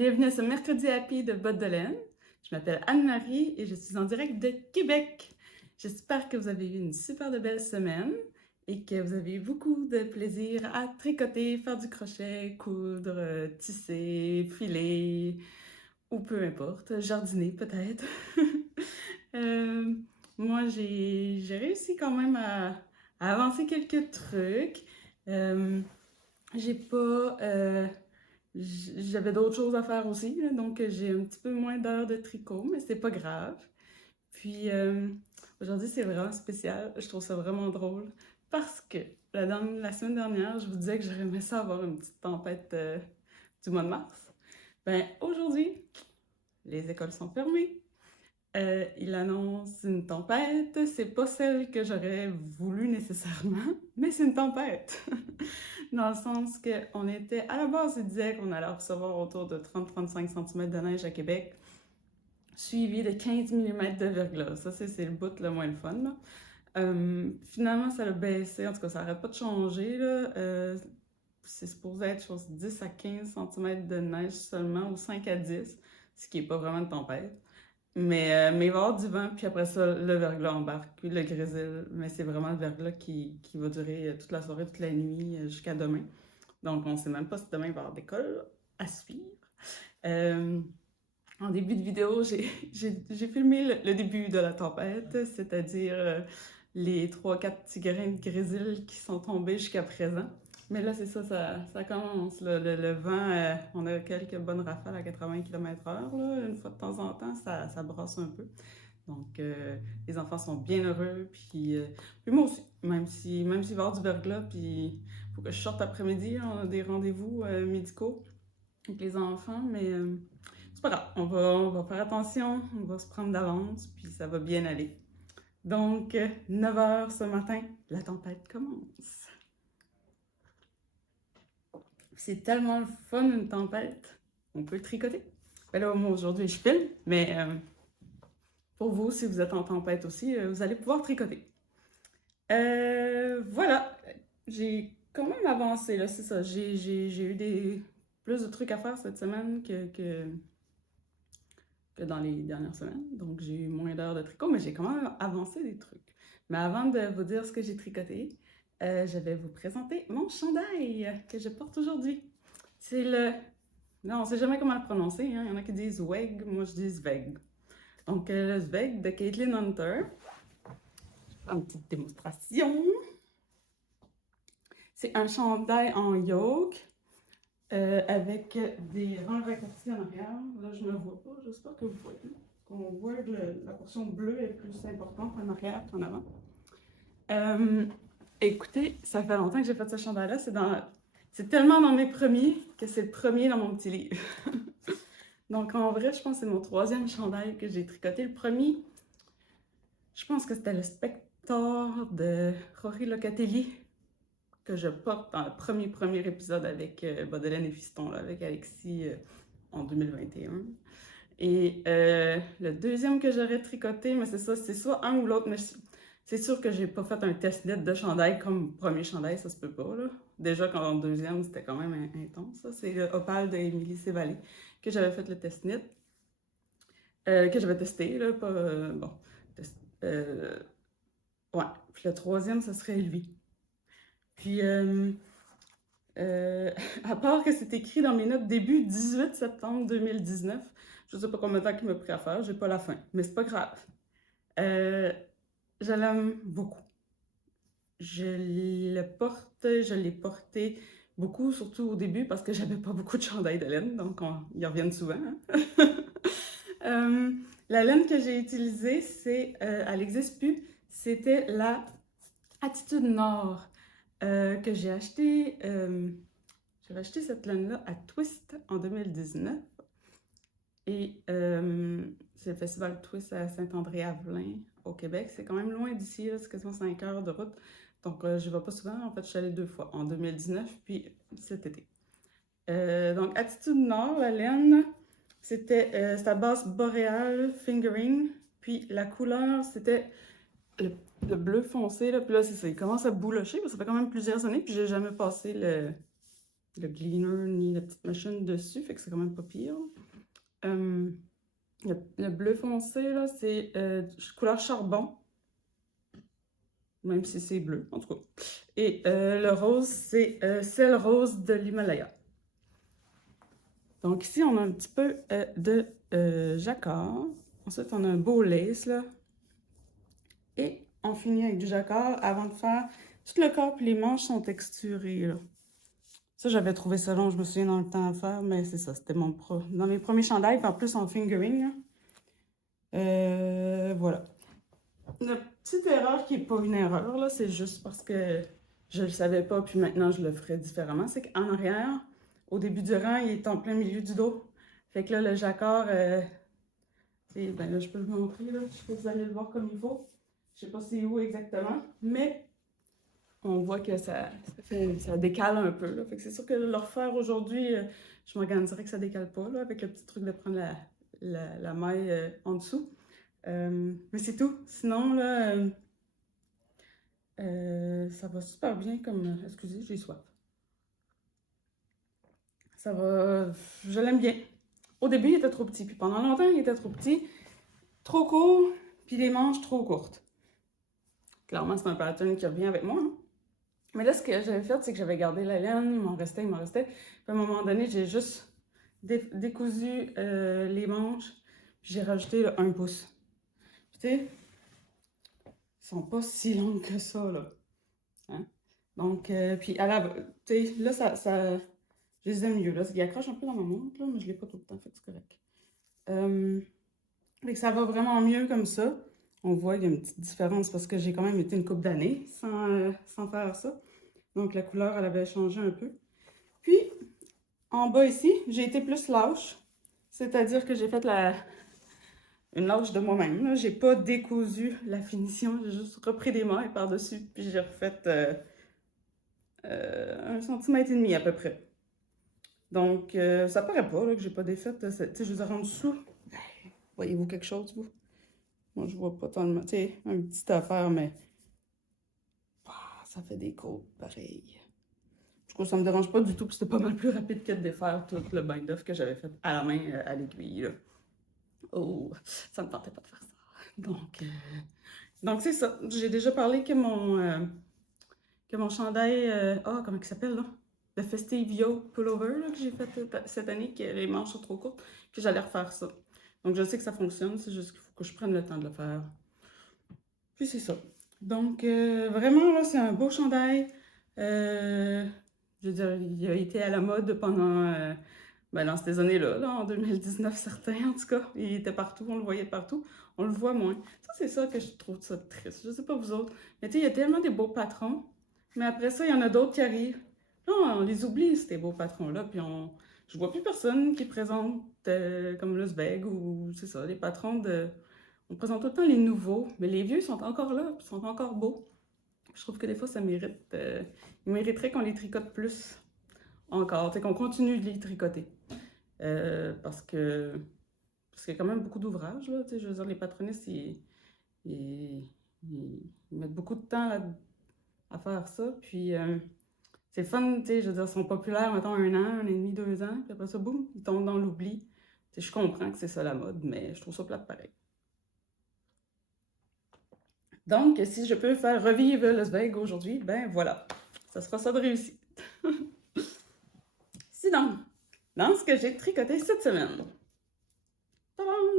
Bienvenue à ce mercredi happy de Bottes de laine. Je m'appelle Anne-Marie et je suis en direct de Québec. J'espère que vous avez eu une super de belle semaine et que vous avez eu beaucoup de plaisir à tricoter, faire du crochet, coudre, tisser, filer ou peu importe, jardiner peut-être. Euh, Moi, j'ai réussi quand même à avancer quelques trucs. Euh, j'ai pas... J'avais d'autres choses à faire aussi, là, donc j'ai un petit peu moins d'heures de tricot, mais c'est pas grave. Puis aujourd'hui, c'est vraiment spécial. Je trouve ça vraiment drôle parce que la semaine dernière, je vous disais que j'aurais aimé ça avoir une petite tempête du mois de mars. Ben aujourd'hui, les écoles sont fermées. Il annonce une tempête. C'est pas celle que j'aurais voulu nécessairement, mais c'est une tempête. Dans le sens qu'on était, à la base, il disait qu'on allait recevoir autour de 30-35 cm de neige à Québec, suivi de 15 mm de verglas. Ça, c'est le bout le moins le fun, là. Finalement, ça a baissé. En tout cas, ça n'arrête pas de changer, là. C'est supposé être, je pense, 10 à 15 cm de neige seulement, ou 5 à 10, ce qui n'est pas vraiment une tempête. Mais il va y avoir du vent, puis après ça, le verglas embarque, puis le grésil. Mais c'est vraiment le verglas qui va durer toute la soirée, toute la nuit, jusqu'à demain. Donc, on ne sait même pas si demain il va y avoir d'école à suivre. Euh, En début de vidéo, j'ai filmé le début de la tempête, c'est-à-dire les 3-4 petits grains de grésil qui sont tombés jusqu'à présent. Mais là, c'est ça, ça commence. Le vent, on a quelques bonnes rafales à 80 km/h. Une fois de temps en temps, ça brasse un peu. Donc, les enfants sont bien heureux. Puis moi aussi, même s'il va y avoir du verglas, puis il faut que je sorte après-midi. On a des rendez-vous médicaux avec les enfants, mais c'est pas grave. On va faire attention, on va se prendre d'avance, puis ça va bien aller. Donc, 9 h ce matin, la tempête commence. C'est tellement le fun, une tempête. On peut le tricoter. Ben là, moi, aujourd'hui, je filme, mais pour vous, si vous êtes en tempête aussi, vous allez pouvoir tricoter. Voilà. J'ai quand même avancé, là, c'est ça. J'ai eu plus de trucs à faire cette semaine que dans les dernières semaines. Donc, j'ai eu moins d'heures de tricot, mais j'ai quand même avancé des trucs. Mais avant de vous dire ce que j'ai tricoté, je vais vous présenter mon chandail que je porte aujourd'hui. C'est le... Non, on ne sait jamais comment le prononcer. Hein. Il y en a qui disent WEG, moi je dis Zweg. Donc, le Zweg de Caitlin Hunter. Je vais faire une petite démonstration. C'est un chandail en yoke avec des rangs raccourcis en arrière. Là, je ne le vois pas, j'espère que vous voyez. On voit que la portion bleue est plus importante en arrière qu'en avant. Écoutez, ça fait longtemps que j'ai fait ce chandail-là. C'est tellement dans mes premiers que c'est le premier dans mon petit livre. Donc, en vrai, je pense que c'est mon troisième chandail que j'ai tricoté. Le premier, je pense que c'était le Spector de Rory Locatelli que je porte dans le premier épisode avec Baudelaine et Fiston, là, avec Alexis en 2021. Et le deuxième que j'aurais tricoté, mais c'est ça, c'est soit un ou l'autre, mais c'est sûr que j'ai pas fait un test net de chandail comme premier chandail, ça se peut pas, là. Déjà, quand en deuxième, c'était quand même intense, ça. C'est le Opale d'Émilie Sévalé que j'avais fait le test net, que j'avais testé, là, pas... bon, test, ouais. Puis le troisième, ça serait lui. Puis, à part que c'est écrit dans mes notes début 18 septembre 2019, je sais pas combien de temps qu'il m'a pris à faire, j'ai pas la fin, mais c'est pas grave. Euh, je l'aime beaucoup. Je l'ai porté beaucoup, surtout au début, parce que j'avais pas beaucoup de chandail de laine, donc ils reviennent souvent. Hein. Euh, la laine que j'ai utilisée, elle n'existe plus, c'était la Attitude Nord que j'ai acheté. J'avais acheté cette laine-là à Twist en 2019. Et c'est le festival Twist à Saint-André-Avelin, au Québec. C'est quand même loin d'ici, c'est quasiment 5 heures de route. Donc, je ne vais pas souvent. En fait, je suis allée 2 fois, en 2019 puis cet été. Donc, Attitude Nord, la laine, c'était à base boréale, fingering. Puis la couleur, c'était le bleu foncé. Là, puis là, c'est ça. Il commence à boulocher. Ça fait quand même plusieurs années. Puis j'ai jamais passé le gleaner ni la petite machine dessus, fait que c'est quand même pas pire. Le bleu foncé, là, c'est couleur charbon, même si c'est bleu, en tout cas. Et le rose, c'est sel rose de l'Himalaya. Donc ici, on a un petit peu de jacquard. Ensuite, on a un beau lace, là. Et on finit avec du jacquard avant de faire tout le corps, puis les manches sont texturées, là. Ça, j'avais trouvé ça long, je me souviens dans le temps à faire, mais c'est ça, c'était dans mes premiers chandails, puis en plus en fingering, là. Voilà. La petite erreur qui n'est pas une erreur, là, c'est juste parce que je le savais pas, puis maintenant je le ferais différemment, c'est qu'en arrière, au début du rang, il est en plein milieu du dos. Fait que là, le jacquard, ben là, je peux le montrer, là. Je sais pas si vous allez le voir comme il faut. Je sais pas c'est où exactement, mais on voit que ça décale un peu, là. Fait que c'est sûr que le refaire aujourd'hui, je m'organiserais que ça décale pas, là, avec le petit truc de prendre la maille en dessous. Mais c'est tout. Sinon, là, ça va super bien comme... Excusez, j'ai soif. Ça va... Je l'aime bien. Au début, il était trop petit. Puis pendant longtemps, il était trop petit. Trop court. Puis les manches trop courtes. Clairement, c'est un pattern qui revient avec moi, hein. Mais là, ce que j'avais fait, c'est que j'avais gardé la laine. Il m'en restait. Puis à un moment donné, j'ai juste décousu les manches. Puis j'ai rajouté là, 1 pouce. Puis tu sais, ils sont pas si longs que ça, là. Hein? Donc, puis à la... Tu sais, là, je les aime mieux, là. Il accroche un peu dans ma montre, là, mais je l'ai pas tout le temps, fait que c'est correct. Fait que ça va vraiment mieux comme ça. On voit qu'il y a une petite différence parce que j'ai quand même été une couple d'années sans faire ça. Donc, la couleur, elle avait changé un peu. Puis, en bas ici, j'ai été plus lâche. C'est-à-dire que j'ai fait une lâche de moi-même, là. J'ai pas décousu la finition. J'ai juste repris des mailles par-dessus. Puis, j'ai refait 1,5 cm à peu près. Donc, ça paraît pas là, que j'ai pas défait. Tu sais, je vous ai rendu dessous. Voyez-vous quelque chose, vous? Moi, je vois pas tellement. Tu sais, un petit affaire, mais ça fait des côtes pareil. Du coup, ça me dérange pas du tout, puis c'était pas mal plus rapide que de défaire tout le bind-off que j'avais fait à la main, à l'aiguille, là. Oh, ça me tentait pas de faire ça. Donc c'est ça. J'ai déjà parlé que mon chandail, comment il s'appelle, là? Le Festive Yo Pullover, là, que j'ai fait cette année, que les manches sont trop courtes, que j'allais refaire ça. Donc je sais que ça fonctionne, c'est juste qu'il faut que je prenne le temps de le faire. Puis c'est ça. Donc vraiment, là, c'est un beau chandail. Je veux dire, il a été à la mode pendant, dans ces années-là, là, en 2019, certains en tout cas. Il était partout, on le voyait partout. On le voit moins. Ça, c'est ça que je trouve ça triste. Je sais pas vous autres. Mais tu sais, il y a tellement des beaux patrons. Mais après ça, il y en a d'autres qui arrivent. Là, on les oublie, ces beaux patrons-là. Puis je vois plus personne qui présente comme l'Uzbek ou c'est ça, les patrons de... On présente tout le temps les nouveaux, mais les vieux sont encore là, puis sont encore beaux. Je trouve que des fois, ça mérite... ils mériteraient qu'on les tricote plus encore, qu'on continue de les tricoter. Parce qu'il y a quand même beaucoup d'ouvrages, là. Je veux dire, les patronistes, ils mettent beaucoup de temps à faire ça. Puis c'est fun, je veux dire, ils sont populaires, mettons, 1 an, 1 an et demi, 2 ans. Puis après ça, boum, ils tombent dans l'oubli. Je comprends que c'est ça la mode, mais je trouve ça plate pareil. Donc, si je peux faire revivre l'Uzbek aujourd'hui, ben voilà, ça sera ça de réussite. Sinon, dans ce que j'ai tricoté cette semaine,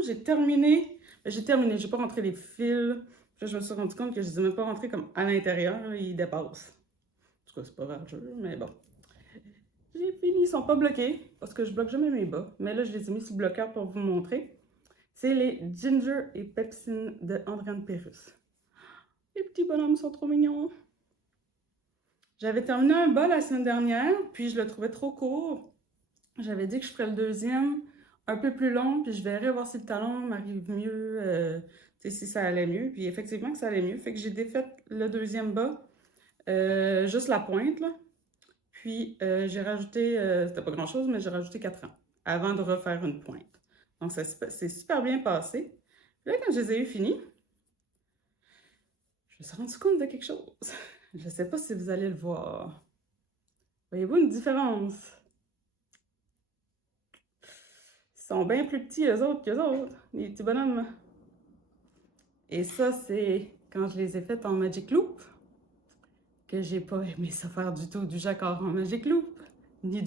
j'ai terminé, j'ai pas rentré les fils. Puis là, je me suis rendu compte que je les ai même pas rentrés comme à l'intérieur, ils dépassent. En tout cas, c'est pas vergeux, mais bon. J'ai fini, ils sont pas bloqués, parce que je bloque jamais mes bas. Mais là, je les ai mis sous bloqueur pour vous montrer. C'est les Ginger et Pepsin de Andréane Pérusse. Les petits bonhommes sont trop mignons. J'avais terminé un bas la semaine dernière, puis je le trouvais trop court. J'avais dit que je ferais le deuxième un peu plus long, puis je verrais voir si le talon m'arrive mieux, si ça allait mieux. Puis effectivement que ça allait mieux. Fait que j'ai défait le deuxième bas, juste la pointe, là. Puis j'ai rajouté, c'était pas grand-chose, mais j'ai rajouté 4 ans avant de refaire une pointe. Donc c'est super bien passé. Puis là, quand je les ai eu finis, je me suis rendu compte de quelque chose. Je ne sais pas si vous allez le voir. Voyez-vous une différence? Ils sont bien plus petits, eux autres, qu'eux autres, les petits bonhommes. Et ça, c'est quand je les ai faites en Magic Loop, que j'ai pas aimé ça faire du tout, du jacquard en Magic Loop, ni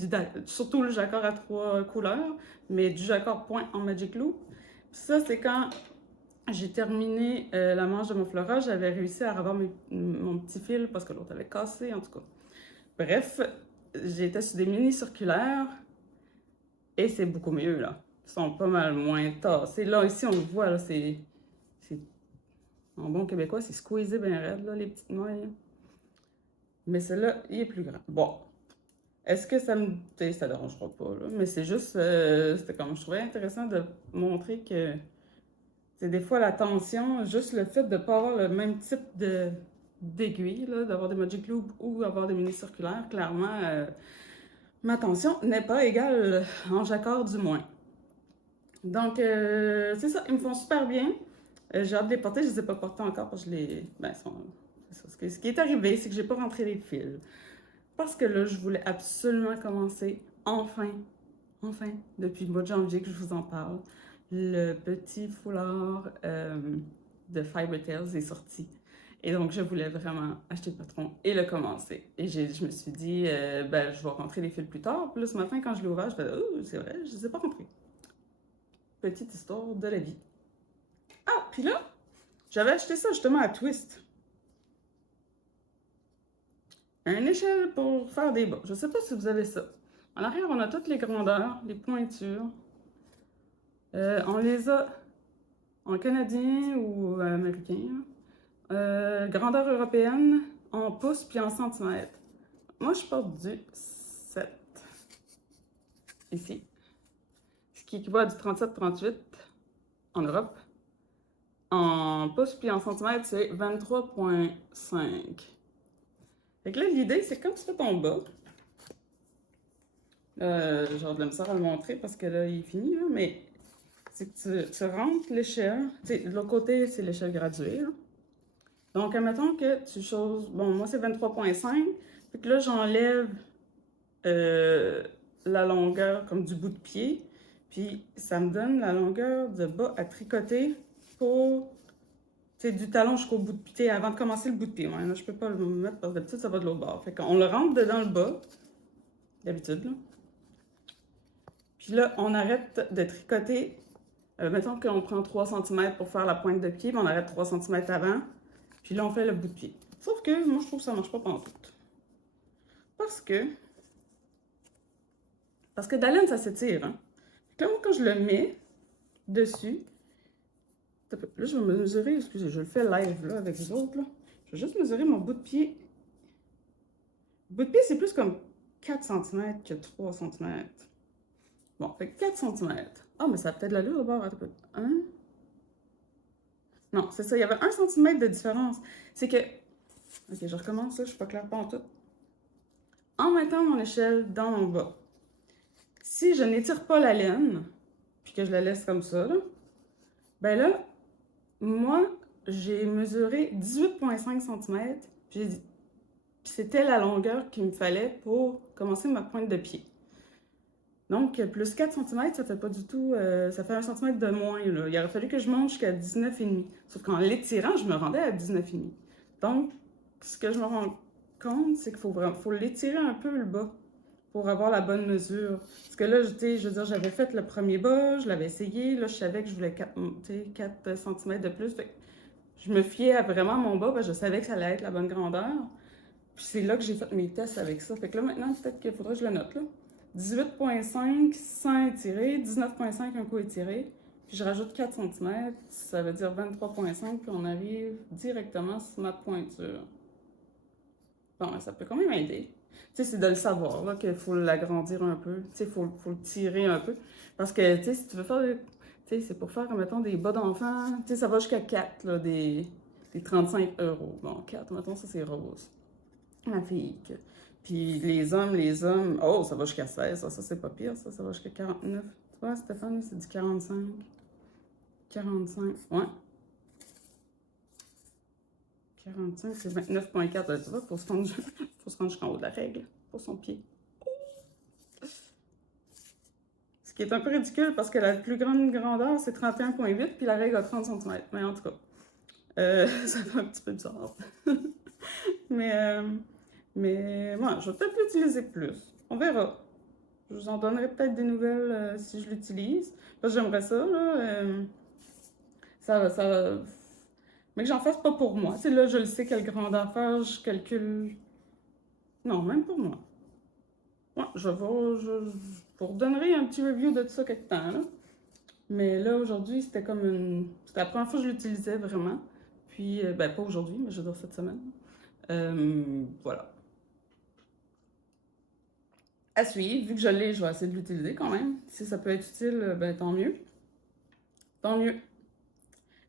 surtout le jacquard à 3 couleurs, mais du jacquard point en Magic Loop. Ça, c'est quand j'ai terminé la manche de mon fleurage, j'avais réussi à avoir mon petit fil parce que l'autre avait cassé, en tout cas. Bref, j'étais sur des mini circulaires et c'est beaucoup mieux, là. Ils sont pas mal moins tassés. Là, ici, on le voit, là, c'est en bon québécois, c'est squeezé bien raide, là, les petites mailles. Mais celui-là, il est plus grand. Bon. Est-ce que ça me... ça dérangera pas, là. Mais c'est juste... c'était comme... Je trouvais intéressant de montrer que... C'est des fois la tension, juste le fait de ne pas avoir le même type d'aiguille, d'avoir des Magic Loop ou avoir des mini-circulaires, clairement, ma tension n'est pas égale en jacquard du moins. Donc, c'est ça, ils me font super bien. J'ai hâte de les porter, je ne les ai pas portés encore parce que je les... Ben, c'est ça. Ce qui est arrivé, c'est que j'ai pas rentré les fils. Parce que là, je voulais absolument commencer, enfin, depuis le mois de janvier que je vous en parle, le petit foulard de Fiber Tales est sorti. Et donc, je voulais vraiment acheter le patron et le commencer. Et je me suis dit, ben, je vais rentrer les fils plus tard. Puis là, ce matin, quand je l'ai ouvert, je me suis dit, oh, c'est vrai, je ne les ai pas rentrés. Petite histoire de la vie. Ah, puis là, j'avais acheté ça justement à Twist. Une échelle pour faire des bas. Je ne sais pas si vous avez ça. En arrière, on a toutes les grandeurs, les pointures. On les a en canadien ou américain. Grandeur européenne en pouces puis en centimètres. Moi, je porte du 7 ici. Ce qui équivaut à du 37-38 en Europe. En pouces puis en centimètres, c'est 23,5. Fait que là, l'idée, c'est quand tu fais ton bas, genre de la misère à le montrer parce que là, il est fini, là, mais c'est que tu rentres l'échelle. De l'autre côté, c'est l'échelle graduée. Là. Donc, admettons que tu choses. Bon, moi, c'est 23,5. Fait que là, j'enlève la longueur comme du bout de pied. Puis, ça me donne la longueur de bas à tricoter pour. Du talon jusqu'au bout de pied, avant de commencer le bout de pied. Ouais, là, je peux pas le mettre parce que d'habitude, ça va de l'autre bord. Fait qu'on le rentre dedans le bas, d'habitude, là. Puis là, on arrête de tricoter. Mettons qu'on prend 3 cm pour faire la pointe de pied, mais on arrête 3 cm avant. Puis là, on fait le bout de pied. Sauf que moi, je trouve que ça marche pas pantoute. Parce que de la laine, ça s'étire. Hein? Là, moi, quand je le mets dessus, là, je vais me mesurer, excusez, je le fais live là, avec vous autres. Là. Je vais juste mesurer mon bout de pied. Le bout de pied, c'est plus comme 4 cm que 3 cm. Bon, fait 4 cm. Ah, mais ça a peut-être de l'allure au bord. Attends, hein? Non, c'est ça, il y avait 1 cm de différence. C'est que... Ok, je recommence, là, je suis pas claire pas en tout. En mettant mon échelle dans mon bas, si je n'étire pas la laine, puis que je la laisse comme ça, là, ben là, moi, j'ai mesuré 18,5 cm, puis c'était la longueur qu'il me fallait pour commencer ma pointe de pied. Donc, plus 4 cm, ça fait pas du tout... ça fait 1 cm de moins, là. Il aurait fallu que je monte jusqu'à 19,5. Sauf qu'en l'étirant, je me rendais à 19,5. Donc, ce que je me rends compte, c'est qu'il faut l'étirer un peu le bas pour avoir la bonne mesure. Parce que là, je veux dire, j'avais fait le premier bas, je l'avais essayé, là, je savais que je voulais 4 cm de plus. Fait que je me fiais à vraiment mon bas, parce que je savais que ça allait être la bonne grandeur. Puis c'est là que j'ai fait mes tests avec ça. Fait que là, maintenant, peut-être qu'il faudrait que je le note, là. 18,5 sans étirer, 19,5 un coup étiré, puis je rajoute 4 cm, ça veut dire 23,5, puis on arrive directement sur ma pointure. Bon, ça peut quand même aider. Tu sais, c'est de le savoir, là, qu'il faut l'agrandir un peu, tu sais, faut le tirer un peu. Parce que, tu sais, si tu veux faire, tu sais, c'est pour faire, mettons, des bas d'enfant, tu sais, ça va jusqu'à 4, là, des 35 €. Bon, 4, mettons, ça, c'est rose. Ma fille, puis les hommes, oh, ça va jusqu'à 16, ça c'est pas pire, ça va jusqu'à 49. Tu vois, Stéphane, c'est du 45. 45, ouais. 45, c'est 29,4. Tu vois, faut se rendre jusqu'en haut de la règle pour son pied. Ce qui est un peu ridicule parce que la plus grande grandeur, c'est 31,8 puis la règle a 30 cm. Mais en tout cas, ça fait un petit peu bizarre. mais, euh, mais je vais peut-être l'utiliser plus. On verra. Je vous en donnerai peut-être des nouvelles si je l'utilise. Parce que j'aimerais ça, là. Ça, mais que j'en fasse pas pour moi. Tu sais, là, je le sais quelle grandeur faire, je calcule. Non, même pour moi. Ouais, vous redonnerai un petit review de ça quelque temps, là. Mais là, aujourd'hui, c'était comme une. C'était la première fois que je l'utilisais vraiment. Puis, ben, pas aujourd'hui, mais je dois cette semaine. Voilà. À suivre, vu que je l'ai, je vais essayer de l'utiliser quand même. Si ça peut être utile, ben tant mieux. Tant mieux.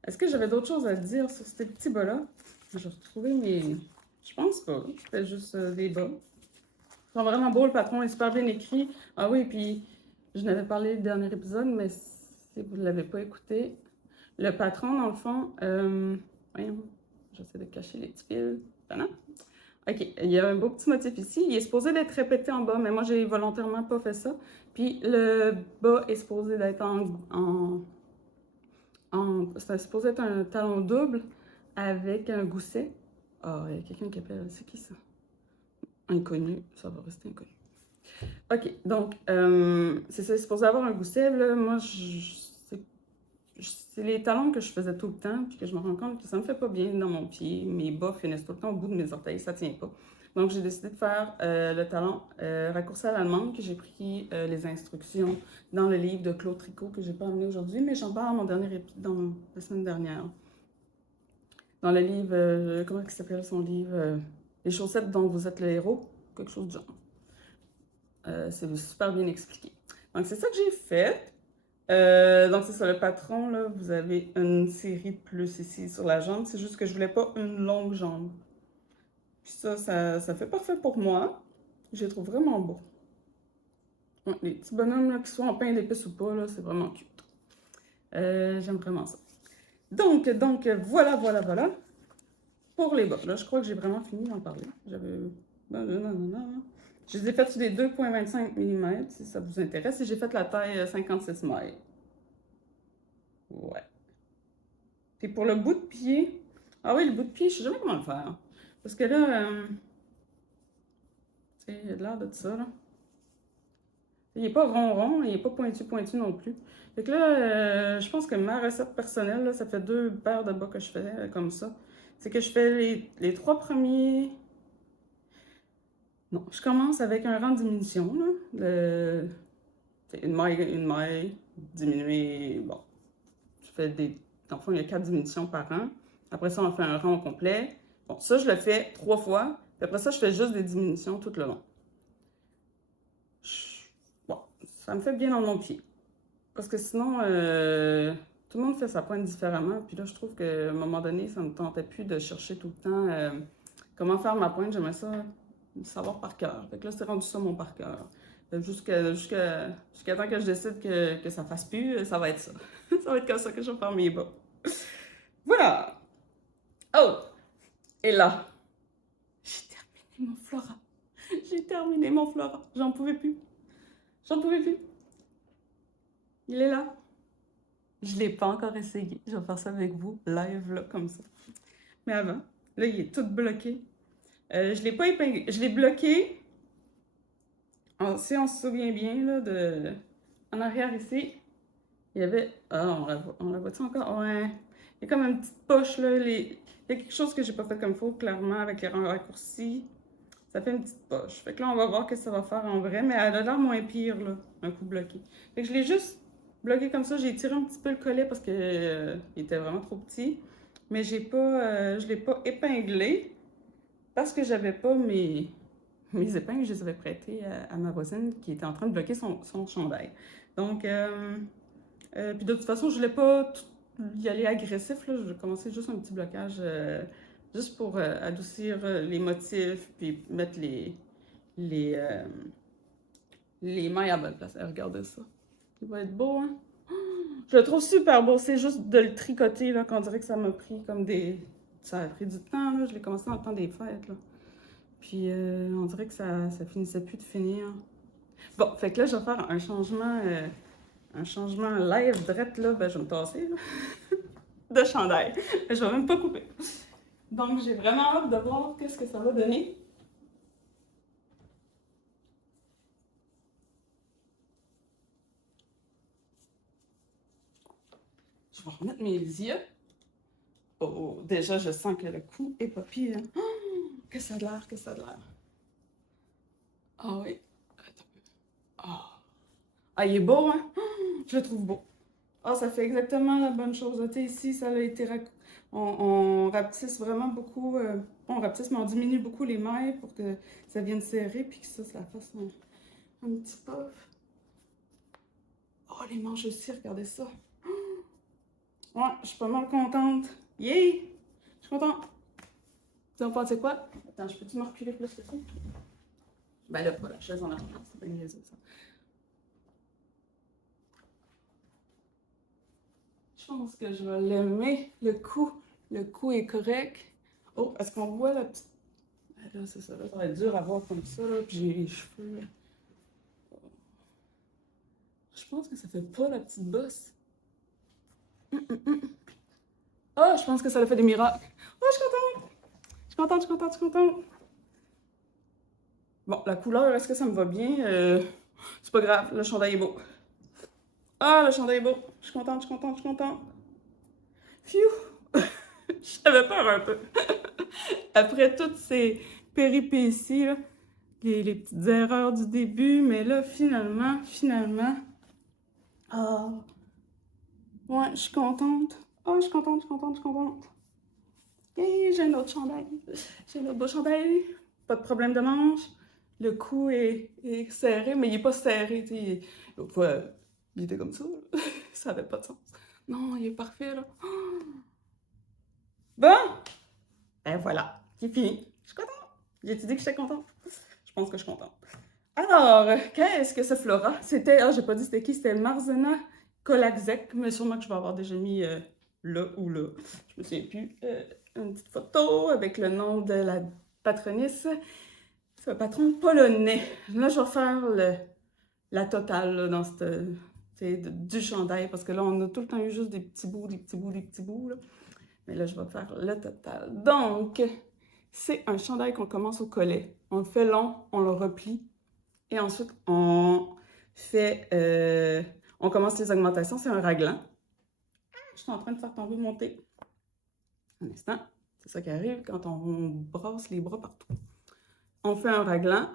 Est-ce que j'avais d'autres choses à dire sur ces petits bas-là? J'ai retrouvé mes. Je pense pas. C'était juste des bas. Ils sont vraiment beaux, le patron est super bien écrit. Ah oui, puis je n'avais parlé le dernier épisode, mais si vous ne l'avez pas écouté, le patron, dans le fond, voyons, j'essaie de cacher les petits fils. Voilà. OK, il y a un beau petit motif ici. Il est supposé d'être répété en bas, mais moi, j'ai volontairement pas fait ça. Puis le bas est supposé d'être c'est supposé être un talon double avec un gousset. Ah, il y a quelqu'un qui appelle. C'est qui ça? Inconnu. Ça va rester inconnu. OK, donc, c'est ça, c'est supposé avoir un gousset. Là, moi, c'est les talons que je faisais tout le temps, puis que je me rends compte que ça me fait pas bien dans mon pied. Mes bas finissent tout le temps au bout de mes orteils, ça tient pas. Donc, j'ai décidé de faire le talon raccourci à l'allemande, que j'ai pris les instructions dans le livre de Claude Tricot que j'ai pas amené aujourd'hui, mais j'en parle dans mon dernier épisode, dans la semaine dernière. Dans le livre, comment il s'appelle son livre? Les chaussettes dont vous êtes le héros, quelque chose du genre. C'est super bien expliqué. Donc, c'est ça que j'ai fait. Donc, c'est ça, le patron, là, vous avez une série de plus ici sur la jambe. C'est juste que je voulais pas une longue jambe. Puis ça fait parfait pour moi. Je les trouve vraiment beaux. Ouais, les petits bonhommes, là, qu'ils soient en pain d'épices ou pas, là, c'est vraiment cute. J'aime vraiment ça. Donc, voilà. Pour les bas, là, je crois que j'ai vraiment fini d'en parler. J'avais... Je les ai faites sur des 2,25 mm, si ça vous intéresse. Et j'ai fait la taille 56 mailles. Ouais. Puis pour le bout de pied... Ah oui, le bout de pied, je sais jamais comment le faire. Parce que là... tu sais, il y a de l'air de ça, là. Il n'est pas rond, il n'est pas pointu non plus. Fait que là, je pense que ma recette personnelle, là, ça fait 2 paires de bas que je fais comme ça. C'est que je fais les 3 premiers... Non, je commence avec un rang de diminution, là. Une maille, diminuer... Bon, je fais des... Dans le fond, il y a 4 diminutions par rang. Après ça, on fait un rang au complet. Bon, ça, je le fais 3 fois. Puis après ça, je fais juste des diminutions tout le long. Bon, ça me fait bien dans mon pied. Parce que sinon, tout le monde fait sa pointe différemment. Puis là, je trouve qu'à un moment donné, ça ne me tentait plus de chercher tout le temps comment faire ma pointe. J'aimais ça savoir par cœur. Fait que là, c'est rendu ça mon par cœur. Jusqu'à temps que je décide que ça fasse plus, ça va être ça. Ça va être comme ça que je vais faire mes bas. Voilà! Oh! Et là, j'ai terminé mon Flora. J'ai terminé mon Flora. J'en pouvais plus. J'en pouvais plus. Il est là. Je ne l'ai pas encore essayé. Je vais faire ça avec vous, live, là, comme ça. Mais avant, là, il est tout bloqué. Je ne l'ai pas épinglé. Je l'ai bloqué. Si on se souvient bien, là, en arrière ici, il y avait... Ah, on la voit-tu encore? Ouais. Il y a comme une petite poche, là. Il y a quelque chose que j'ai pas fait comme il faut, clairement, avec les rangs raccourcis. Ça fait une petite poche. Fait que là, on va voir ce que ça va faire en vrai, mais elle a l'air moins pire, là, un coup bloqué. Fait que je l'ai juste bloqué comme ça. J'ai tiré un petit peu le collet parce que il était vraiment trop petit. Mais je l'ai pas épinglé parce que j'avais pas mes épingles. Je les avais prêtées à ma voisine qui était en train de bloquer son chandail. Donc, puis de toute façon, je voulais pas y aller agressif, là. Je vais commencer juste un petit blocage, juste pour adoucir les motifs, puis mettre les, les mailles à bonne place. Regardez ça. Il va être beau, hein? Je le trouve super beau. C'est juste de le tricoter, là, qu'on dirait que ça m'a pris comme des... Ça a pris du temps, là. Je l'ai commencé dans le temps des fêtes, là. Puis on dirait que ça finissait plus de finir. Bon, fait que là, je vais faire un changement un changement live direct là, ben je vais me tasser là, de chandail. Je vais même pas couper. Donc j'ai vraiment hâte de voir qu'est-ce que ça va donner. Je vais remettre mes yeux. Oh, déjà je sens que le coup est pas pire. Oh, que ça a de l'air, que ça a de l'air. Ah oui. Ah, ah, il est beau, hein? Je le trouve beau. Ah, ça fait exactement la bonne chose. Tu sais, ici, ça a été... on rapetisse vraiment beaucoup... on rapetisse, mais on diminue beaucoup les mailles pour que ça vienne serrer, puis que ça fasse un petit puff. Oh, les manches aussi, regardez ça. Ouais, je suis pas mal contente. Yay! Je suis contente. Tu en pensez quoi? Attends, je peux-tu me reculer plus que ça? Ben là, pas la chaise en arrière, c'est pas niaiseux, ça. Je pense que je vais l'aimer. Le coup est correct. Oh, est-ce qu'on voit la petite... Là, c'est ça, là, ça va être dur à voir comme ça, là, puis j'ai les cheveux. Je pense que ça fait pas la petite bosse. Oh, je pense que ça a fait des miracles. Oh, je suis contente! Je suis contente, je suis contente, je suis contente. Bon, la couleur, est-ce que ça me va bien? C'est pas grave, le chandail est beau. Ah, le chandail est beau. Je suis contente, je suis contente, je suis contente. Phew! J'avais peur un peu. Après toutes ces péripéties, là, les petites erreurs du début, mais là, finalement, ah, ouais, je suis contente. Oh, je suis contente, je suis contente, je suis contente. Hey, j'ai un autre chandail. J'ai un autre beau chandail. Pas de problème de manche. Le cou est serré, mais il est pas serré, tu sais. L'autre fois, il était comme ça. Ça avait pas de sens. Non, il est parfait, là. Bon, ben voilà, c'est fini. Je suis contente. J'ai-tu dit que j'étais contente? Je pense que je suis contente. Alors, qu'est-ce que ce Flora? C'était, ah, j'ai pas dit c'était qui, c'était Marzena Kolakzek, mais sûrement que je vais avoir déjà mis là ou là. Je me souviens plus. Une petite photo avec le nom de la patronesse. C'est un patron polonais. Là, je vais faire la totale là, dans du chandail, parce que là, on a tout le temps eu juste des petits bouts, des petits bouts, des petits bouts. Là. Mais là, je vais faire le total. Donc, c'est un chandail qu'on commence au collet. On le fait long, on le replie. Et ensuite, on commence les augmentations. C'est un raglan. Je suis en train de faire tomber mon thé. Un instant. C'est ça qui arrive quand on brasse les bras partout. On fait un raglan.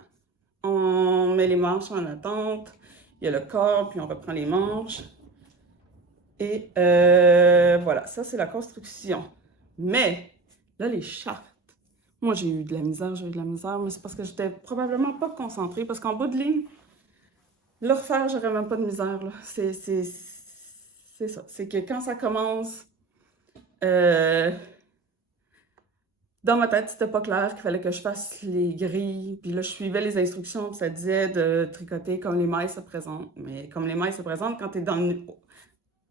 On met les manches en attente. Il y a le corps, puis on reprend les manches. Et voilà, ça c'est la construction. Mais, là, les chartes. Moi, j'ai eu de la misère, mais c'est parce que j'étais probablement pas concentrée. Parce qu'en bout de ligne, le refaire, j'aurais même pas de misère. Là. C'est ça. C'est que quand ça commence, dans ma tête, c'était pas clair qu'il fallait que je fasse les grilles. Puis là, je suivais les instructions, puis ça disait de tricoter comme les mailles se présentent. Mais comme les mailles se présentent, quand tu es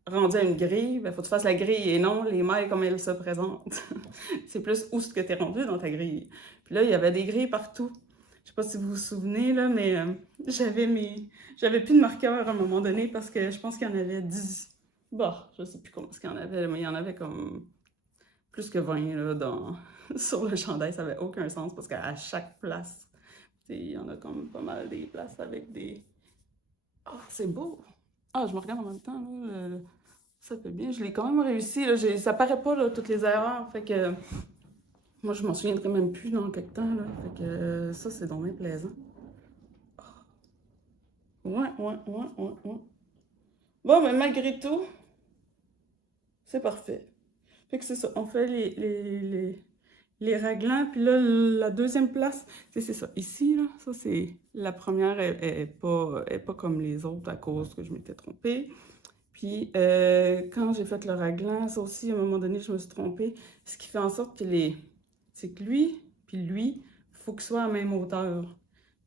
rendu à une grille, il faut que tu fasses la grille et non les mailles comme elles se présentent. C'est plus où est-ce que tu es rendu dans ta grille. Puis là, il y avait des grilles partout. Je sais pas si vous vous souvenez, là, mais j'avais plus de marqueur à un moment donné parce que je pense qu'il y en avait 10. Bon, je sais plus combien il y en avait, mais il y en avait comme plus que 20 là, sur le chandail. Ça n'avait aucun sens parce qu'à chaque place, il y en a comme pas mal des places avec des... Oh, c'est beau! Ah, je me regarde en même temps, là, ça fait bien. Je l'ai quand même réussi. Là. Ça paraît pas, là, toutes les erreurs. Fait que moi, je m'en souviendrai même plus dans quelques temps. Là. Fait que ça, c'est donc bien plaisant. Ouais. Bon, mais malgré tout, c'est parfait. Fait que c'est ça. On fait les raglans. Puis là, la deuxième place, c'est ça. Ici, là, ça, c'est... La première est pas comme les autres à cause que je m'étais trompée. Puis, quand j'ai fait le raglan, ça aussi, à un moment donné, je me suis trompée. Ce qui fait en sorte que c'est que lui, puis lui, il faut qu'ils soient à la même hauteur.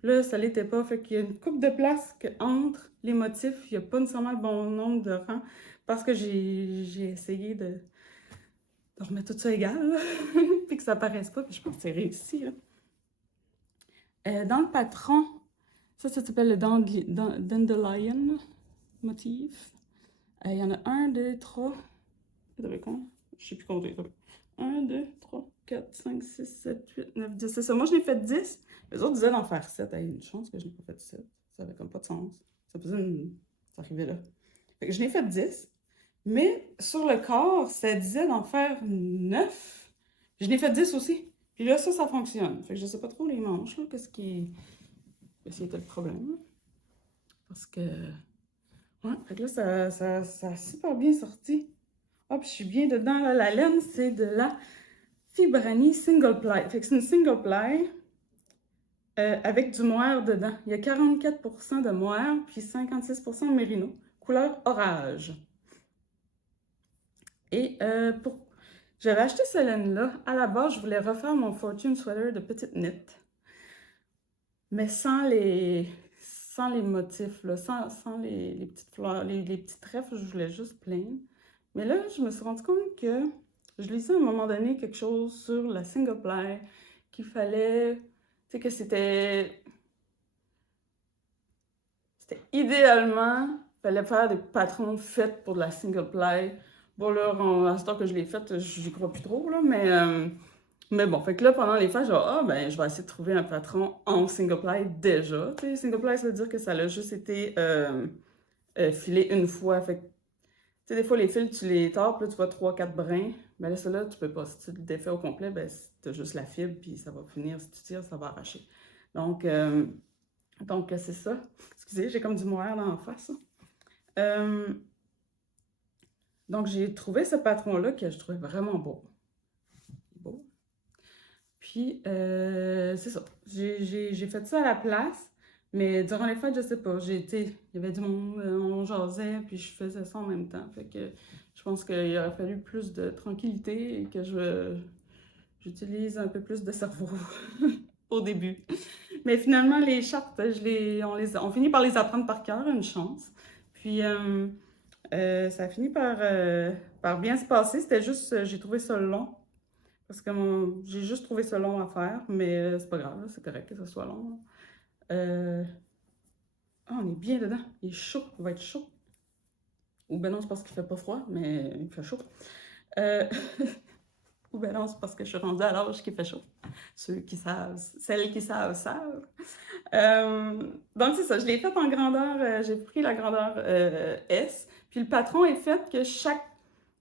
Là, ça l'était pas. Fait qu'il y a une coupe de place que entre les motifs, il n'y a pas nécessairement le bon nombre de rangs parce que j'ai essayé de remettre tout ça égal, puis que ça paraisse pas. Puis je pense que c'est réussi. Là. Dans le patron, ça s'appelle le Dandelion. motifs. Il y en a 1, 2, 3. Je sais plus compter. 1, 2, 3, 4, 5, 6, 7, 8, 9, 10. C'est ça. Moi, je n'ai fait 10. Les autres disaient d'en faire 7. Il y a une chance que je n'ai pas fait 7. Ça avait comme pas de sens. Ça faisait une... Ça arrivait là. Fait que je n'ai fait 10. Mais sur le corps, ça disait d'en faire 9. Je n'ai fait 10 aussi. Puis là, ça fonctionne. Fait que je sais pas trop les manches, là, qu'est-ce qui était le problème. Parce que... Ouais, fait que là, ça a super bien sorti. Ah, puis je suis bien dedans, là. La laine, c'est de la Fibrani Single Ply. Fait que c'est une single ply avec du mohair dedans. Il y a 44% de mohair, puis 56% de mérino. Couleur orage. Et j'avais acheté cette laine-là. À la base, je voulais refaire mon Fortune Sweater de petite knit. Mais sans les motifs, là, sans les petites fleurs, les petits trèfles, je voulais juste plain. Mais là, je me suis rendu compte que je lisais à un moment donné quelque chose sur la single ply, qu'il fallait, tu sais, que c'était idéalement, il fallait faire des patrons faits pour de la single ply. Bon, là, à ce temps que je l'ai faite, j'y crois plus trop, là, mais bon, fait que là, pendant les fêtes, ben, je vais essayer de trouver un patron en single ply déjà. Tu sais, single ply, ça veut dire que ça a juste été filé une fois. Fait que, tu sais, des fois, les fils, tu les tords, puis là, tu vois 3-4 brins. Ben là, celle-là, tu peux pas. Si tu le défais au complet, ben, t'as juste la fibre, puis ça va finir. Si tu tires, ça va arracher. Donc, c'est ça. Excusez, j'ai comme du mohair dans la face. Donc, j'ai trouvé ce patron-là que je trouvais vraiment beau. Puis, c'est ça. J'ai fait ça à la place, mais durant les fêtes, je sais pas. Il y avait du monde, on jasait, puis je faisais ça en même temps. Fait que je pense qu'il aurait fallu plus de tranquillité et que j'utilise un peu plus de cerveau au début. Mais finalement, les chartes, on finit par les apprendre par cœur, une chance. Puis, ça a fini par bien se passer. C'était juste, j'ai trouvé ça long. Parce que j'ai juste trouvé ça long à faire, mais c'est pas grave, c'est correct que ce soit long. On est bien dedans. Il est chaud, il va être chaud. Ou ben non, c'est parce qu'il fait pas froid, mais il fait chaud. Ou ben non, c'est parce que je suis rendue à l'âge qu'il fait chaud. Celles qui savent, savent. Donc c'est ça, je l'ai fait en grandeur, j'ai pris la grandeur S, puis le patron est fait que chaque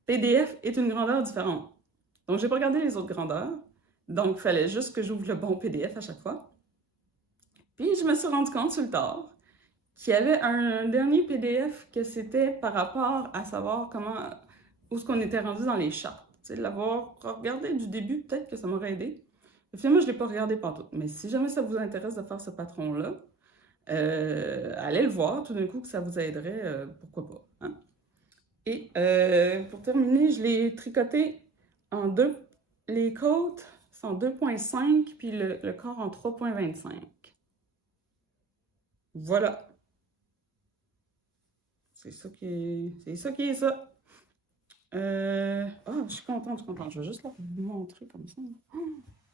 PDF est une grandeur différente. Donc, j'ai pas regardé les autres grandeurs. Donc, il fallait juste que j'ouvre le bon PDF à chaque fois. Puis, je me suis rendu compte sur le tard qu'il y avait un dernier PDF que c'était par rapport à savoir où est-ce qu'on était rendu dans les chartes. Tu sais, de l'avoir regardé du début, peut-être que ça m'aurait aidé. Finalement, je ne l'ai pas regardé partout. Mais si jamais ça vous intéresse de faire ce patron-là, allez le voir. Tout d'un coup, que ça vous aiderait, pourquoi pas. Hein? Et pour terminer, je l'ai tricoté en deux. Les côtes sont en 2,5 puis le corps en 3,25. Voilà. C'est ça qui est ça. Je suis contente. Je vais juste leur montrer comme ça.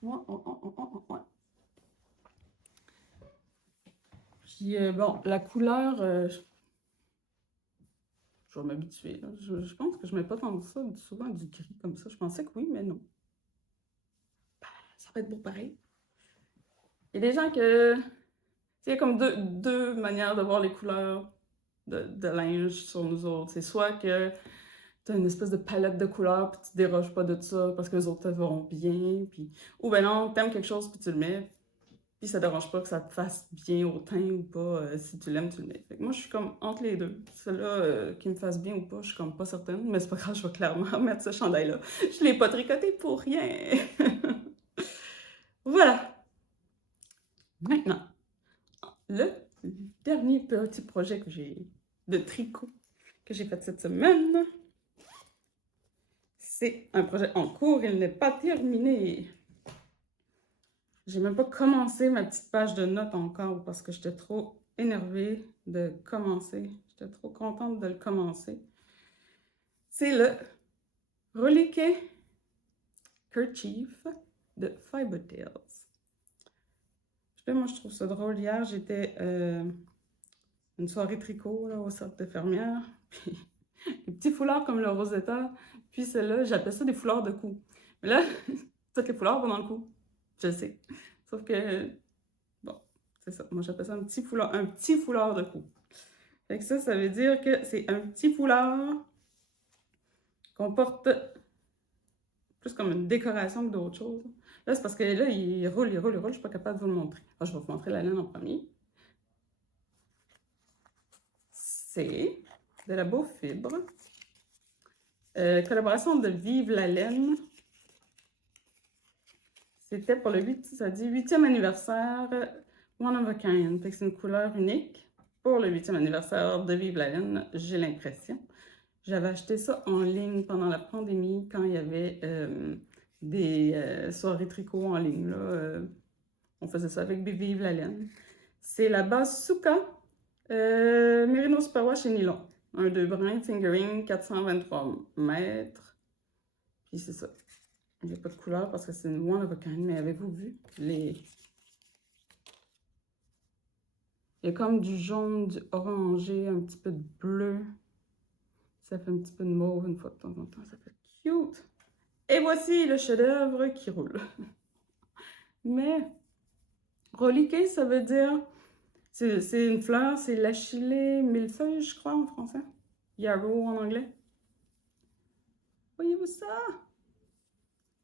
Ouais. Puis bon, la couleur, je vais m'habituer. Je pense que je mets pas tant que ça, souvent du gris comme ça. Je pensais que oui, mais non. Ça va être beau pareil. Il y a des gens que... Il y a comme deux manières de voir les couleurs de linge sur nous autres. C'est soit que tu as une espèce de palette de couleurs puis tu déroges pas de ça parce que les autres te verront bien. Puis... Ou ben non, t'aimes quelque chose puis tu le mets. Puis ça dérange pas que ça te fasse bien au teint ou pas. Si tu l'aimes, tu le mets. Fait que moi, je suis comme entre les deux. Celle-là, qui me fasse bien ou pas, je suis comme pas certaine. Mais c'est pas grave, je vais clairement mettre ce chandail-là. Je l'ai pas tricoté pour rien. Voilà. Maintenant, le dernier petit projet de tricot que j'ai fait cette semaine, c'est un projet en cours, il n'est pas terminé. J'ai même pas commencé ma petite page de notes encore parce que j'étais trop énervée de commencer. J'étais trop contente de le commencer. C'est le reliqué kerchief de Fiber Tales. Moi, je trouve ça drôle. Hier, j'étais une soirée tricot là, au cercle de fermière. Puis les petits foulards comme le Rosetta. Puis celle-là, j'appelle ça des foulards de cou. Mais là, toutes les foulards vont dans le cou. Je sais. Sauf que, bon, c'est ça. Moi, j'appelle ça un petit foulard de cou. Fait que ça veut dire que c'est un petit foulard qu'on porte plus comme une décoration que d'autres choses. Là, c'est parce que là, il roule, je suis pas capable de vous le montrer. Alors, je vais vous montrer la laine en premier. C'est de la Beau Fibre. Collaboration de Vive la laine. C'était pour le 8e anniversaire One of a Kind. Fait que c'est une couleur unique pour le 8e anniversaire de Vive la laine, j'ai l'impression. J'avais acheté ça en ligne pendant la pandémie quand il y avait des soirées tricot en ligne. Là, on faisait ça avec Vive la laine. C'est la base Suka Merino Superwash et nylon. Un 2 brins, fingering, 423 mètres. Puis c'est ça. Il n'y a pas de couleur parce que c'est une one of a kind. Mais avez-vous vu les... Il y a comme du jaune, du orangé, un petit peu de bleu. Ça fait un petit peu de mauve une fois de temps en temps. Ça fait cute. Et voici le chef-d'œuvre qui roule. Mais reliqué, ça veut dire... C'est une fleur, c'est l'achillée millefeuille, je crois, en français. Yarrow en anglais. Voyez-vous ça?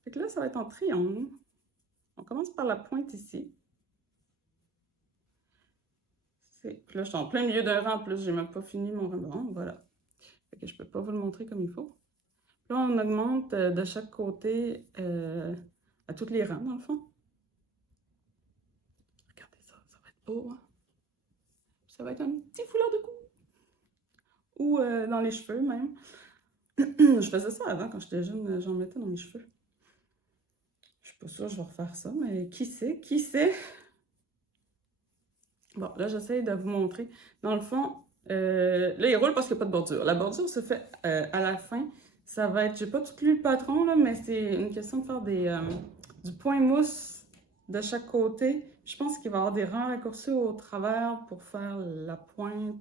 Fait que là, ça va être en triangle. On commence par la pointe ici. Puis là, je suis en plein milieu d'un rang, en plus, j'ai même pas fini mon ruban, voilà. Fait que je peux pas vous le montrer comme il faut. Là, on augmente de chaque côté à tous les rangs, dans le fond. Regardez ça, ça va être beau, hein? Ça va être un petit foulard de cou. Ou dans les cheveux, même. Je faisais ça avant, quand j'étais jeune, j'en mettais dans mes cheveux. Je suis pas sûre que je vais refaire ça, mais qui sait, qui sait? Bon, là, j'essaie de vous montrer. Dans le fond, là, il roule parce qu'il n'y a pas de bordure. La bordure se fait à la fin. Ça va être, j'ai pas tout lu le patron, là, mais c'est une question de faire du point mousse de chaque côté. Je pense qu'il va y avoir des rangs raccourcis au travers pour faire la pointe.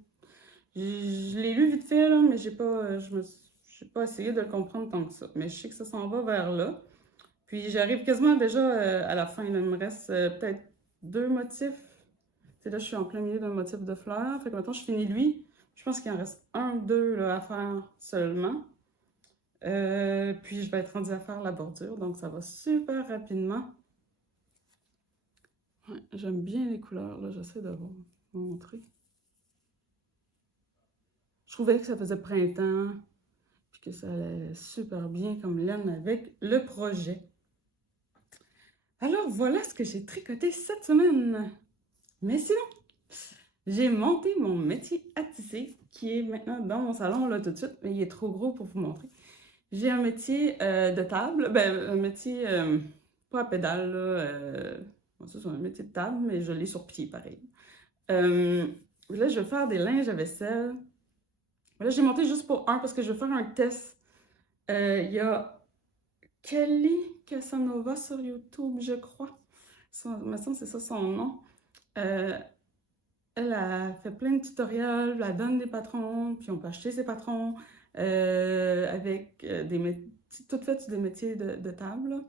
Je l'ai lu vite fait, là, mais j'ai pas essayé de le comprendre tant que ça. Mais je sais que ça s'en va vers là. Puis j'arrive quasiment déjà à la fin. Là. Il me reste peut-être 2 motifs. C'est là, je suis en plein milieu d'un motif de fleurs. Fait que maintenant, je finis lui. Je pense qu'il en reste 1, 2 là, à faire seulement. Puis je vais être rendue à faire la bordure. Donc ça va super rapidement. Ouais, j'aime bien les couleurs. Là, j'essaie de vous montrer. Je trouvais que ça faisait printemps. Puis que ça allait super bien comme laine avec le projet. Alors voilà ce que j'ai tricoté cette semaine. Mais sinon, j'ai monté mon métier à tisser qui est maintenant dans mon salon là tout de suite, mais il est trop gros pour vous montrer. J'ai un métier de table, un métier pas à pédale, là, ça c'est un métier de table, mais je l'ai sur pied pareil. Là, je vais faire des linges à vaisselle. Là, j'ai monté juste pour un parce que je vais faire un test. Il y a Kelly Casanova sur YouTube, je crois. Me semble que c'est ça son nom. Elle a fait plein de tutoriels, elle donne des patrons, puis on peut acheter ses patrons avec des métiers, tout fait sur des métiers de table. Là.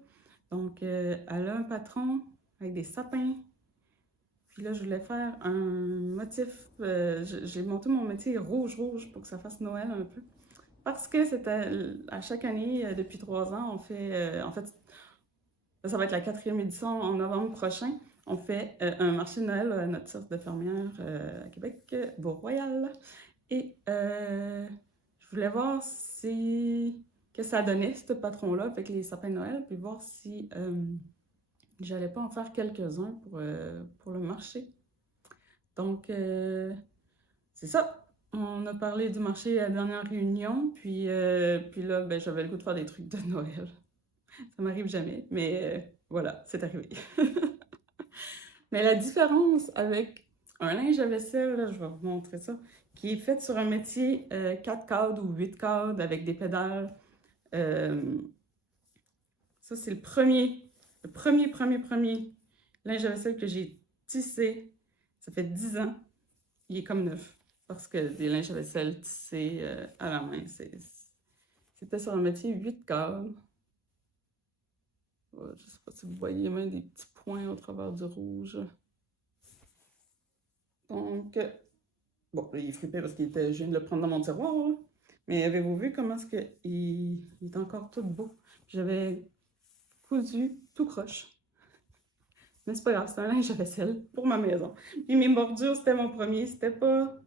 Donc, elle a un patron avec des sapins. Puis là, je voulais faire un motif. J'ai monté mon métier rouge-rouge pour que ça fasse Noël un peu. Parce que c'était à chaque année, depuis 3 ans, on fait. En fait, ça va être la 4e édition en novembre prochain. On fait un marché de Noël à notre cercle de fermière à Québec, Beau-Royal. Et je voulais voir que ça donnait, ce patron-là, avec les sapins de Noël, puis voir si j'allais pas en faire quelques-uns pour le marché. Donc, c'est ça. On a parlé du marché à la dernière réunion, puis là, ben, j'avais le goût de faire des trucs de Noël. Ça m'arrive jamais, mais voilà, c'est arrivé. Mais la différence avec un linge à vaisselle, là, je vais vous montrer ça, qui est fait sur un métier 4 cordes ou 8 cordes avec des pédales. Ça, c'est le premier linge à vaisselle que j'ai tissé. Ça fait 10 ans. Il est comme neuf. parce que des linges à vaisselle tissés à la main, c'était sur un métier 8 cadres. Ouais, je sais pas si vous voyez même des petits points au travers du rouge. Donc, bon, il est frippé parce je viens de le prendre dans mon tiroir, là. Mais avez-vous vu comment est-ce qu'il est encore tout beau? J'avais cousu tout croche. Mais c'est pas grave, c'est un linge à vaisselle pour ma maison. Puis mes bordures, c'était mon premier. C'était pas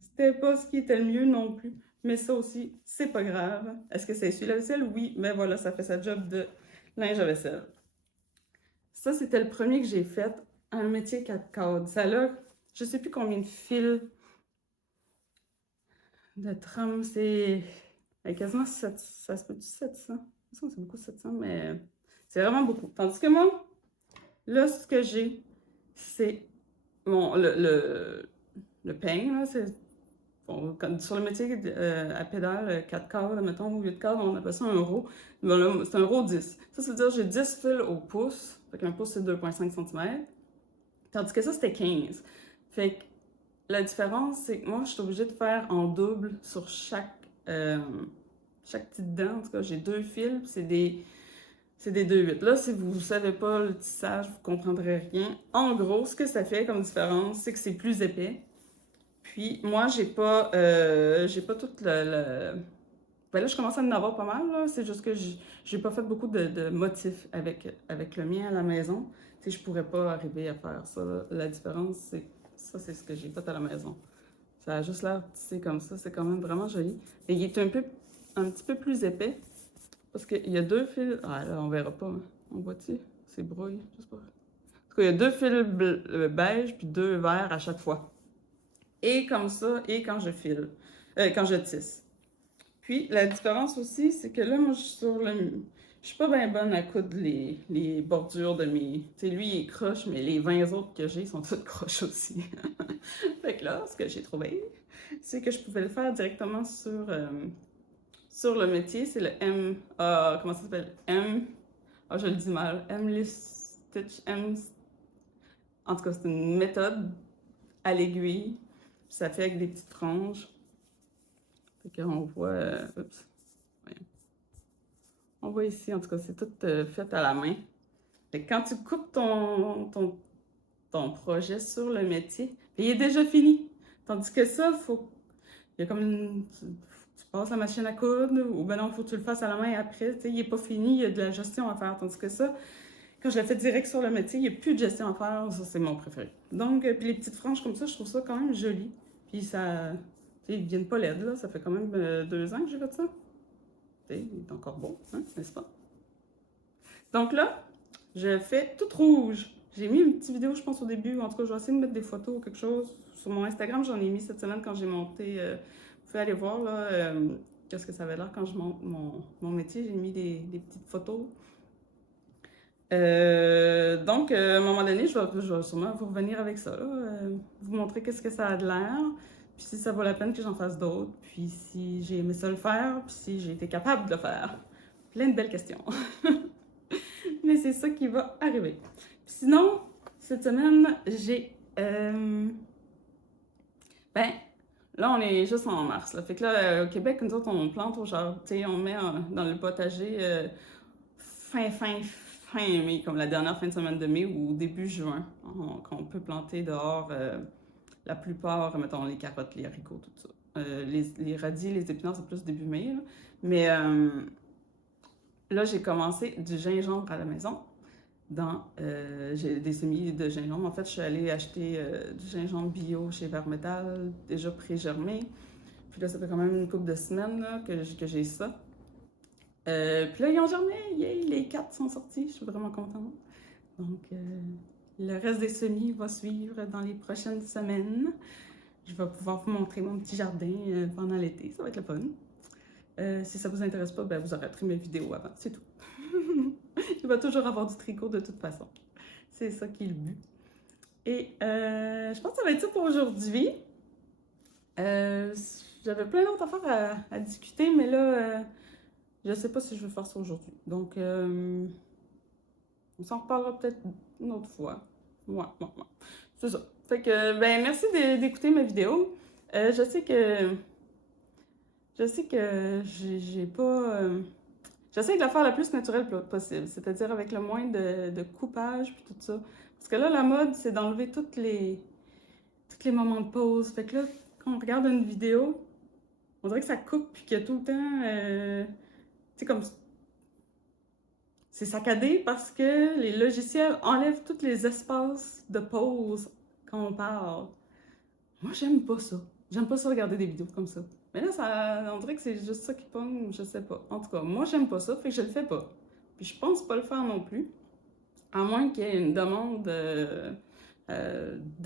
ce qui était le mieux non plus. Mais ça aussi, c'est pas grave. Est-ce que ça essuie la vaisselle? Oui, mais voilà, ça fait sa job de linge à vaisselle. Ça, c'était le premier que j'ai fait. Un métier 4 cadres. Ça a, je sais plus combien de fils de trame, c'est quasiment 700. Ça se peut-tu 700? Ça, c'est beaucoup 700, mais c'est vraiment beaucoup. Tandis que moi, là, ce que j'ai, c'est le peigne, là, c'est bon, sur le métier à pédale, 4 cadres, mettons, ou 8 cadres, on appelle ça un euro. Bon, là, c'est un euro 10. Ça veut dire que j'ai 10 fils au pouce. Fait qu'un pouce, c'est 2,5 cm. Tandis que ça, c'était 15. Fait que la différence, c'est que moi, je suis obligée de faire en double sur chaque petite dent. En tout cas, j'ai 2 fils, puis c'est des 2,8. Là, si vous ne savez pas le tissage, vous ne comprendrez rien. En gros, ce que ça fait comme différence, c'est que c'est plus épais. Puis moi, j'ai pas tout Ben là, je commence à en avoir pas mal, là. C'est juste que j'ai pas fait beaucoup de motifs avec le mien à la maison. Tu sais, je pourrais pas arriver à faire ça, là. La différence, c'est ça, c'est ce que j'ai fait à la maison. Ça a juste l'air tissé comme ça. C'est quand même vraiment joli. Et il est un petit peu plus épais. Parce qu'il y a 2 fils. Ah là, on verra pas, hein. On voit-tu? C'est brouille, je sais pas. En tout cas, il y a 2 fils beige puis 2 verts à chaque fois. Et comme ça, et quand je file. Quand je tisse. Puis, la différence aussi, c'est que là, moi, je suis pas bien bonne à coudre les bordures de mes... Tu sais, lui, il est croche, mais les 20 autres que j'ai sont toutes croches aussi. Fait que là, ce que j'ai trouvé, c'est que je pouvais le faire directement sur le métier. C'est le M... comment ça s'appelle? je le dis mal. Stitch. En tout cas, c'est une méthode à l'aiguille. Ça fait avec des petites franges. Fait qu'on voit... oups. On voit ici, en tout cas, c'est tout fait à la main. Fait que quand tu coupes ton projet sur le métier, il est déjà fini. Tandis que ça, il y a comme tu passes la machine à coudre, ou ben non, il faut que tu le fasses à la main après. Tu sais, il n'est pas fini, il y a de la gestion à faire. Tandis que ça, quand je l'ai fait direct sur le métier, il n'y a plus de gestion à faire. Ça, c'est mon préféré. Donc, puis les petites franges comme ça, je trouve ça quand même joli. Puis ça, tu sais, ils viennent pas laides, là. Ça fait quand même 2 ans que j'ai fait ça. Tu sais, il est encore beau, hein, n'est-ce pas? Donc là, je fais toute rouge. J'ai mis une petite vidéo, je pense, au début. En tout cas, je vais essayer de mettre des photos ou quelque chose. Sur mon Instagram, j'en ai mis cette semaine quand j'ai monté. Vous pouvez aller voir, là, qu'est-ce que ça avait l'air quand je monte mon métier. J'ai mis des petites photos. Donc, à un moment donné, je vais sûrement vous revenir avec ça, là, vous montrer qu'est-ce que ça a de l'air, puis si ça vaut la peine que j'en fasse d'autres, puis si j'ai aimé ça le faire, puis si j'ai été capable de le faire. Plein de belles questions. Mais c'est ça qui va arriver. Puis sinon, cette semaine, j'ai... ben, là, on est juste en mars, là. Fait que là, au Québec, nous autres, on plante au jardin, tu sais, on met dans le potager fin mai, comme la dernière fin de semaine de mai ou début juin, qu'on peut planter dehors la plupart, mettons, les carottes, les haricots, tout ça. Les radis, les épinards, c'est plus début mai, là. Mais là, j'ai commencé du gingembre à la maison. J'ai des semis de gingembre. En fait, je suis allée acheter du gingembre bio chez Vermetal, déjà pré-germé. Puis là, ça fait quand même une couple de semaines là, que j'ai ça. Puis là, ils ont germé. Yay, les 4 sont sortis. Je suis vraiment contente. Donc, le reste des semis va suivre dans les prochaines semaines. Je vais pouvoir vous montrer mon petit jardin pendant l'été. Ça va être le fun. Si ça vous intéresse pas, ben vous arrêterez mes vidéos avant. C'est tout. Il va toujours avoir du tricot de toute façon. C'est ça qui est le but. Et je pense que ça va être ça pour aujourd'hui. J'avais plein d'autres affaires à discuter, mais là, je sais pas si je vais faire ça aujourd'hui. Donc, on s'en reparlera peut-être une autre fois. Ouais. C'est ça. Fait que, ben, merci d'écouter ma vidéo. Je sais que... Je sais que j'ai pas... J'essaie de la faire la plus naturelle possible, c'est-à-dire avec le moins de coupage puis tout ça. Parce que là, la mode, c'est d'enlever tous les moments de pause. Fait que là, quand on regarde une vidéo, on dirait que ça coupe puis qu'il y a tout le temps... tu sais, comme... C'est saccadé parce que les logiciels enlèvent tous les espaces de pause quand on parle. Moi, j'aime pas ça. J'aime pas ça regarder des vidéos comme ça. Mais là, on dirait que c'est juste ça qui pogne, je sais pas. En tout cas, moi, j'aime pas ça, fait que je le fais pas. Puis je pense pas le faire non plus, à moins qu'il y ait une demande de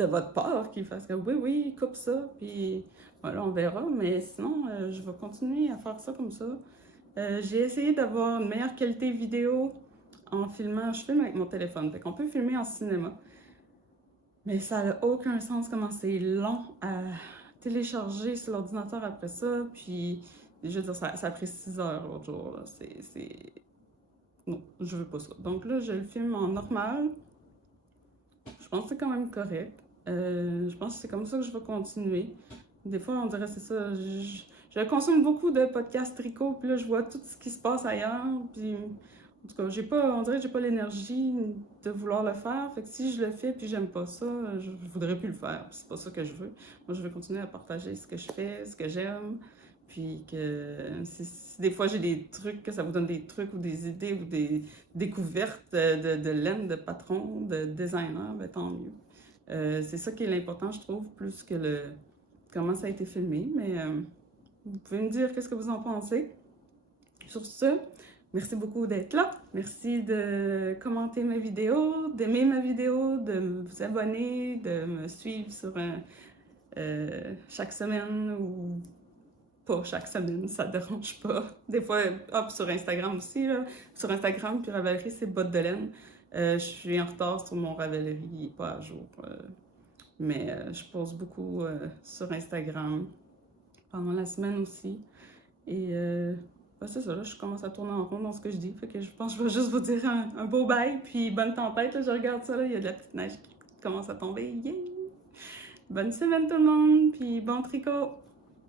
votre part qui fasse que oui, oui, coupe ça, puis voilà, on verra. Mais sinon, je vais continuer à faire ça comme ça. J'ai essayé d'avoir une meilleure qualité vidéo en filmant. Je filme avec mon téléphone, fait qu'on peut filmer en cinéma. Mais ça n'a aucun sens comment c'est long à télécharger sur l'ordinateur après ça. Puis, je veux dire, ça a pris 6 heures l'autre jour. Là. Non, je veux pas ça. Donc là, je le filme en normal. Je pense que c'est quand même correct. Je pense que c'est comme ça que je vais continuer. Des fois, on dirait c'est ça. Je consomme beaucoup de podcasts tricot, puis là, je vois tout ce qui se passe ailleurs. Puis, en tout cas, on dirait que j'ai pas l'énergie de vouloir le faire. Fait que si je le fais puis j'aime pas ça, je voudrais plus le faire. Puis c'est pas ça que je veux. Moi, je veux continuer à partager ce que je fais, ce que j'aime. Puis que si des fois j'ai des trucs, que ça vous donne des trucs ou des idées ou des découvertes de laine, de patron, de designer, ben tant mieux. C'est ça qui est l'important, je trouve, plus que comment ça a été filmé. Mais vous pouvez me dire qu'est-ce que vous en pensez. Sur ce, merci beaucoup d'être là. Merci de commenter ma vidéo, d'aimer ma vidéo, de vous abonner, de me suivre sur chaque semaine ou pas chaque semaine, ça ne dérange pas. Des fois, hop, sur Instagram aussi, là. Sur Instagram, puis Ravellerie, c'est bottes de laine. Je suis en retard sur mon Ravellerie, il n'est pas à jour. Mais je pose beaucoup sur Instagram pendant la semaine aussi. Et c'est ça, là, je commence à tourner en rond dans ce que je dis. Fait que je pense que je vais juste vous dire un beau bye, puis bonne tempête. Là, je regarde ça, là, il y a de la petite neige qui commence à tomber. Yeah! Bonne semaine tout le monde, puis bon tricot!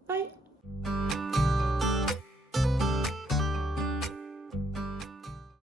Bye!